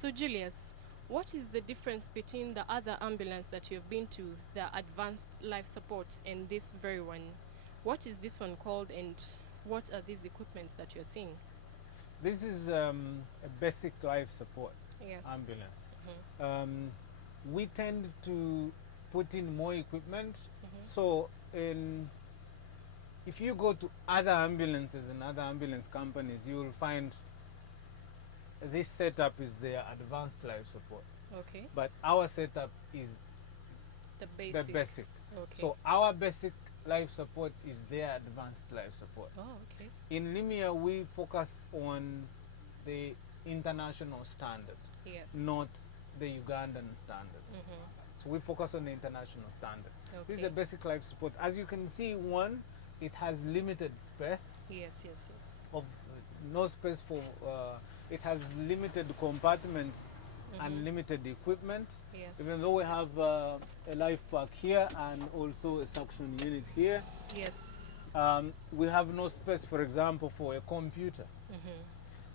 So Julius, what is the difference between the other ambulance that you have been to, the advanced life support, and this very one? What is this one called, and what are these equipments that you're seeing? This is a basic life support Yes. ambulance. Mhm. We tend to put in more equipment. Mhm. So if you go to other ambulances and other ambulance companies, you will find this setup is their advanced life support. Okay. But our setup is The basic. the basic. Okay. So our basic life support is their advanced life support. Oh, okay. In Limia, we focus on the international standard, Yes. not the Ugandan standard. Mhm. So we focus on the international standard. Okay. This is a basic life support. As you can see, one, it has limited space Yes, yes, yes. of no space for. It has limited compartments and Mhm. limited equipment. Yes. Even though we have a life pack here and also a suction unit here, Yes. we have no space, for example, for a computer. Mhm.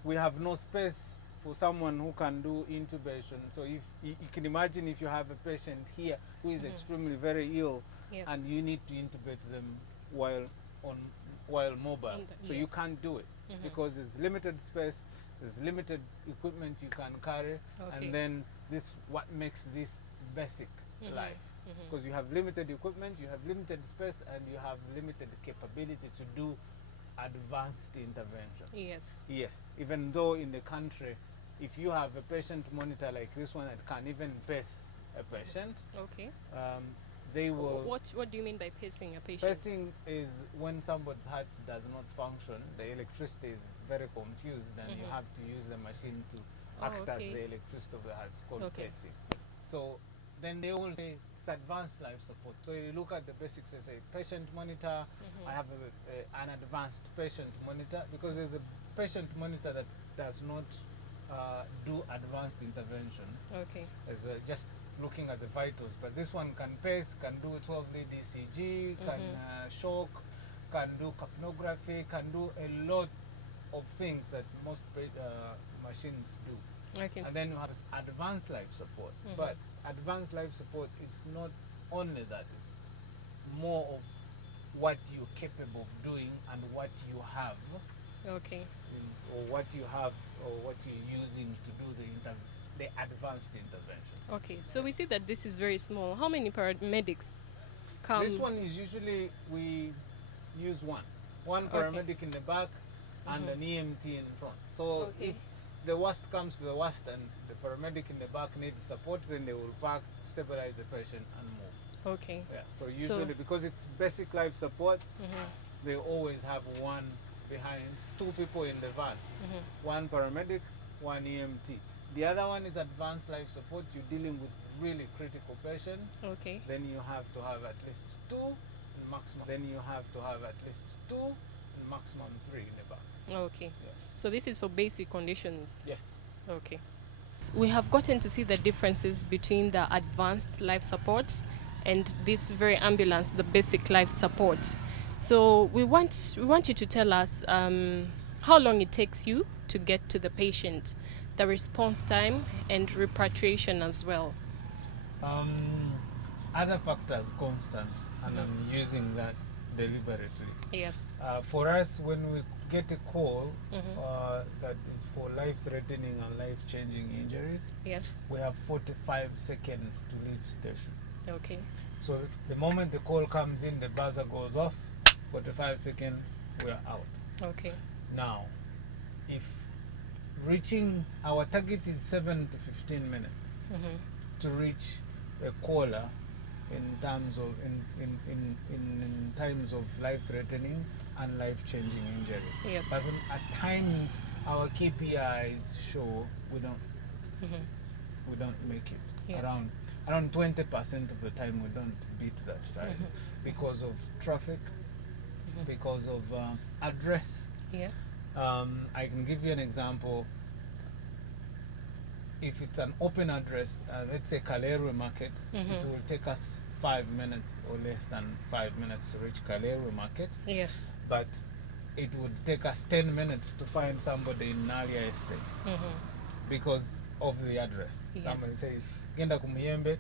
We have no space for someone who can do intubation. So if you can imagine if you have a patient here who is extremely very ill, Yes. and you need to intubate them while mobile, so you yes. can't do it Mhm. because there's limited space, there's limited equipment you can carry, Okay. and then this what makes this basic life. Because you have limited equipment, you have limited space, and you have limited capability to do advanced intervention. Yes. Yes, even though in the country, if you have a patient monitor like this one, it can even pace a patient. Okay. They will. What do you mean by pacing a patient? Pacing is when somebody's heart does not function, the electricity is very confused, and you have to use the machine to act as okay. the electricity of the heart. It's called Okay. pacing. So then they will say it's advanced life support. So you look at the basics as a patient monitor. I have an advanced patient monitor because there's a patient monitor that does not do advanced intervention. Okay. As just looking at the vitals, but this one can pace, can do 12 lead ECG, can shock, can do capnography, can do a lot of things that most machines do. Okay. And then you have advanced life support. But advanced life support is not only that, it's more of what you're capable of doing and what you have, Okay. or what you have, or what you're using to do the advanced interventions. Okay. So we see that this is very small. How many paramedics come? This one is usually we use one paramedic in the back and an EMT in front. So Okay. if the worst comes to the worst and the paramedic in the back needs support, then they will park, stabilize the patient, and move. Okay. Yeah. So usually, because it's basic life support, they always have one behind, two people in the van, one paramedic, one EMT. The other one is advanced life support. You're dealing with really critical patients. Okay. Then you have to have at least two, and maximum. Then you have to have at least two, and maximum three in the back. Okay. Yeah. So this is for basic conditions. Yes. Okay. We have gotten to see the differences between the advanced life support and this very ambulance, the basic life support. So we want you to tell us how long it takes you to get to the patient, the response time, and repatriation as well. Other factors constant, and I'm using that deliberately. Yes. For us, when we get a call that is for life-threatening and life-changing injuries, Yes. we have 45 seconds to leave station. Okay. So the moment the call comes in, the buzzer goes off, 45 seconds, we're out. Okay. Now, if reaching, our target is 7 to 15 minutes to reach a caller in terms of in times of life-threatening and life-changing injuries. Yes. But at times our KPIs show we don't make it. Yes. Around 20% of the time we don't beat that time because of traffic, because of address. Yes. I can give you an example. If it's an open address, let's say Kaleru Market, it will take us 5 minutes or less than 5 minutes to reach Kaleru Market. Yes. But it would take us 10 minutes to find somebody in Nalia Estate. Because of the address. Yes. Somebody says, genda ku Muyembe,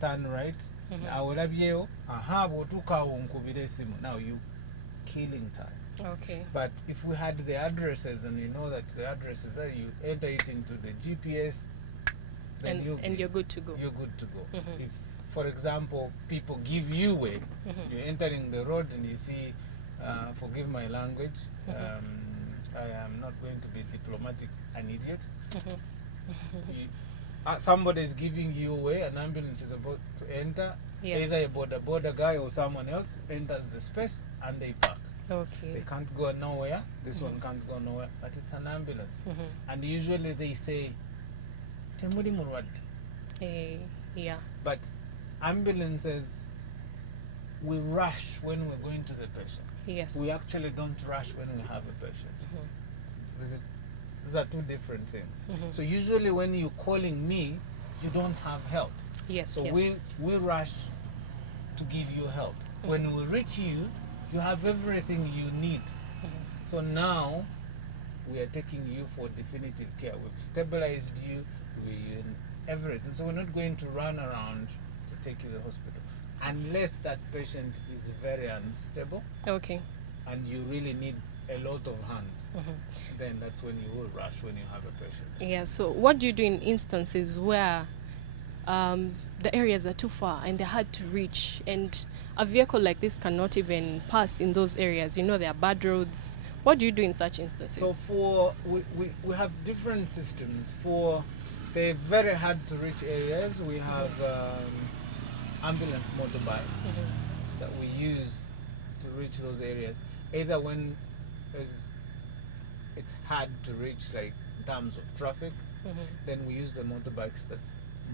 turn right. Mhm. Olabyeyo, aha, bw'otuuka awo nkubira esimu. Now you killing time. Okay. But if we had the addresses and you know that the addresses are, you enter it into the GPS, then And you're good to go. You're good to go. Mhm. If, for example, people give you way, Mhm. you're entering the road and you see, forgive my language, I am not going to be diplomatic, an idiot. Mhm. You, somebody is giving you away, an ambulance is about to enter, Yes. either a border guy or someone else enters the space and they park. They Okay. can't go nowhere, this one can't go nowhere, but it's an ambulance. Mhm. And usually they say, Temuri Murwad. Yeah. But ambulances, we rush when we're going to the patient. Yes. We actually don't rush when we have a patient. Mhm. These are two different things. Mhm. So usually when you're calling me, you don't have help. Yes. So yes. we rush to give you help. When we reach you, you have everything you need. So now we are taking you for definitive care. We've stabilized you, everything. So we're not going to run around to take you to the hospital unless that patient is very unstable Okay. and you really need a lot of hands. Mhm. Then that's when you will rush when you have a patient. Yeah. So what do you do in instances where the areas are too far and they're hard to reach, and a vehicle like this cannot even pass in those areas? You know, there are bad roads. What do you do in such instances? So for we have different systems. For the very hard to reach areas, we have ambulance motorbike that we use to reach those areas. Either when it's hard to reach, like in terms of traffic, then we use the motorbikes that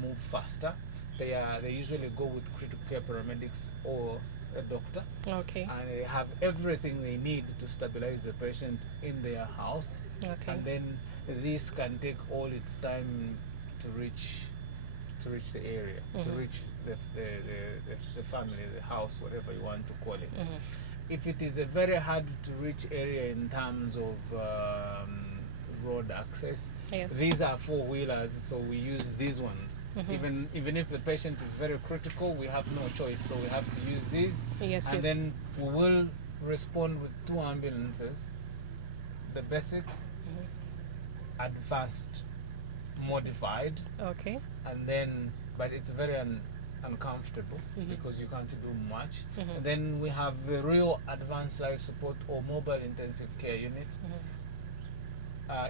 move faster. They usually go with critical care paramedics or a doctor, Okay. and they have everything they need to stabilize the patient in their house. Okay. And then this can take all its time to reach the area, to reach the family, the house, whatever you want to call it. If it is a very hard to reach area in terms of road access, Yes. these are four-wheelers, so we use these ones. Even if the patient is very critical, we have no choice, so we have to use these. Yes. And yes. then we will respond with two ambulances, the basic, advanced, modified, Okay. and then, but it's very uncomfortable because you can't do much. And then we have the real advanced life support or mobile intensive care unit,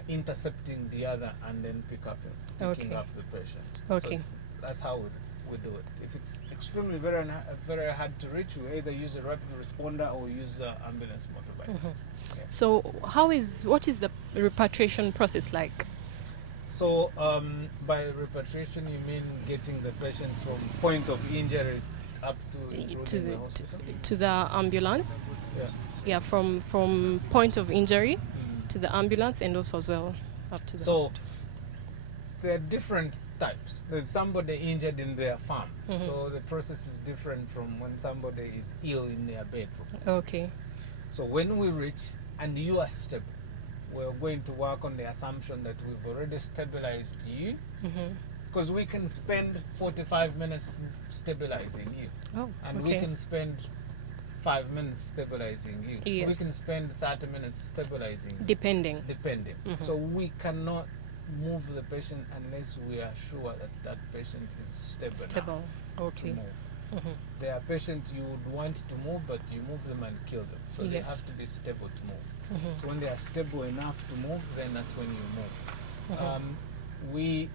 intercepting the other and then picking Okay. up the patient. Okay. So that's how we do it. If it's extremely very hard to reach, we either use a rapid responder or use ambulance motorbikes. Yeah. So what is the repatriation process like? So by repatriation, you mean getting the patient from point of injury up to To the the hospital? to the ambulance? Yeah. Yeah, from point of injury to the ambulance, and also as well up to the So hospital. there are different types. There's somebody injured in their farm, so the process is different from when somebody is ill in their bedroom. Okay. So when we reach and you are stable, we're going to work on the assumption that we've already stabilized you, because we can spend 45 minutes stabilizing you, Oh, and we okay. can spend 5 minutes stabilizing you. Yes. We can spend 30 minutes stabilizing you, Depending. So we cannot move the patient unless we are sure that that patient is stable Stable. enough Okay. to move. There are patients you would want to move, but you move them and kill them. So they Yes. have to be stable to move. So when they are stable enough to move, then that's when you move. We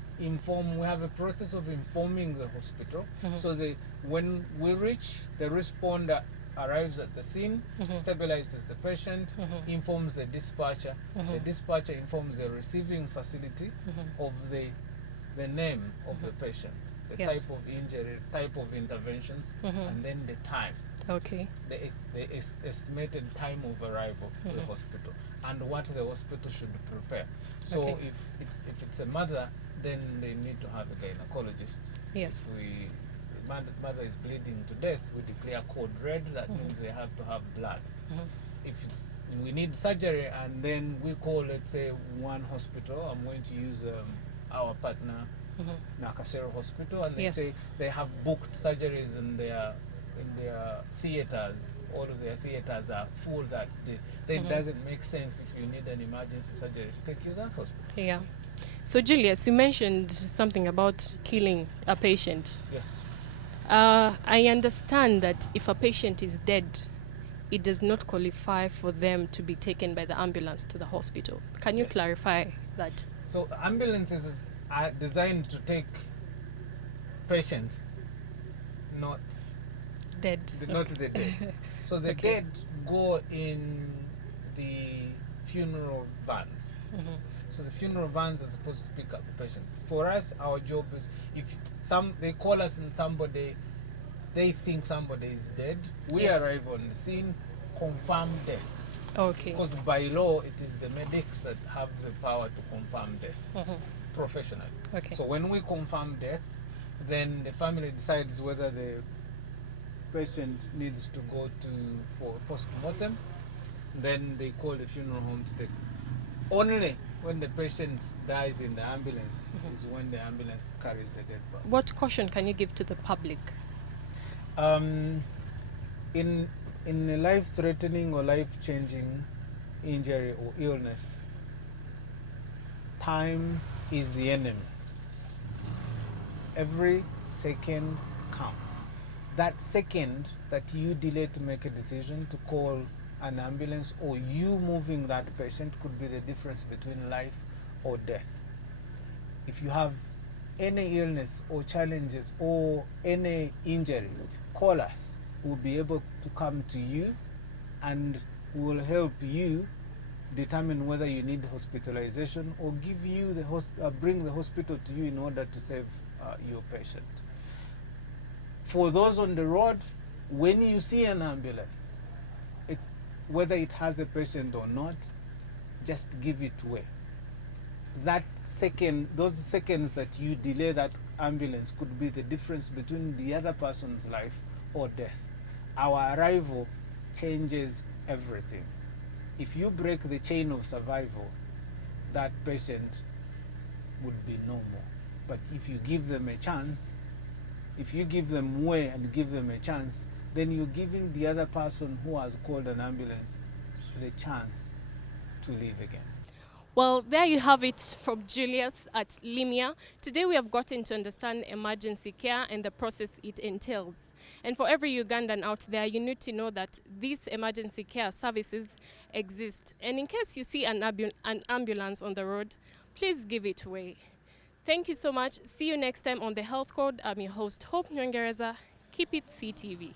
have a process of informing the hospital. So when we reach, the responder arrives at the scene, stabilizes the patient, informs the dispatcher. The dispatcher informs the receiving facility of the name of the patient, the Yes. type of injury, type of interventions, and then the time, Okay. the estimated time of arrival to the hospital, and what the hospital should prepare. So Okay. if it's a mother, then they need to have a gynecologist. Yes. If mother is bleeding to death, we declare code red. That means they have to have blood. If we need surgery, and then we call, let's say, one hospital, I'm going to use our partner, Nakasero Hospital, and they Yes. say they have booked surgeries in their theaters. All of their theaters are full that day. Then it doesn't make sense if you need an emergency surgery to take you to that hospital. Yeah. So, Julius, you mentioned something about killing a patient. Yes. I understand that if a patient is dead, it does not qualify for them to be taken by the ambulance to the hospital. Can you Yes. clarify that? So ambulances are designed to take patients, not Dead. not the dead. So the Okay. dead go in the funeral vans. So the funeral vans are supposed to pick up the patients. For us, our job is if they call us and they think somebody is dead, we Yes. arrive on the scene, confirm death. Okay. Because by law, it is the medics that have the power to confirm death professionally. Okay. So when we confirm death, then the family decides whether the patient needs to go for post-mortem. Then they call the funeral home to take. Only when the patient dies in the ambulance is when the ambulance carries the dead body. What caution can you give to the public? In a life-threatening or life-changing injury or illness, time is the enemy. Every second counts. That second that you delay to make a decision to call an ambulance or you moving that patient could be the difference between life or death. If you have any illness or challenges or any injury, call us. We'll be able to come to you and we'll help you determine whether you need hospitalization or give you bring the hospital to you in order to save your patient. For those on the road, when you see an ambulance, it's whether it has a patient or not, just give it way. Those seconds that you delay that ambulance could be the difference between the other person's life or death. Our arrival changes everything. If you break the chain of survival, that patient would be no more. But if you give them a chance, if you give them way and give them a chance, then you're giving the other person who has called an ambulance the chance to live again. Well, there you have it from Julius at Limia. Today we have gotten to understand emergency care and the process it entails. And for every Ugandan out there, you need to know that these emergency care services exist. And in case you see an ambulance on the road, please give it way. Thank you so much. See you next time on The Health Code. I'm your host, Hope Nyongereza. Keep it CTV.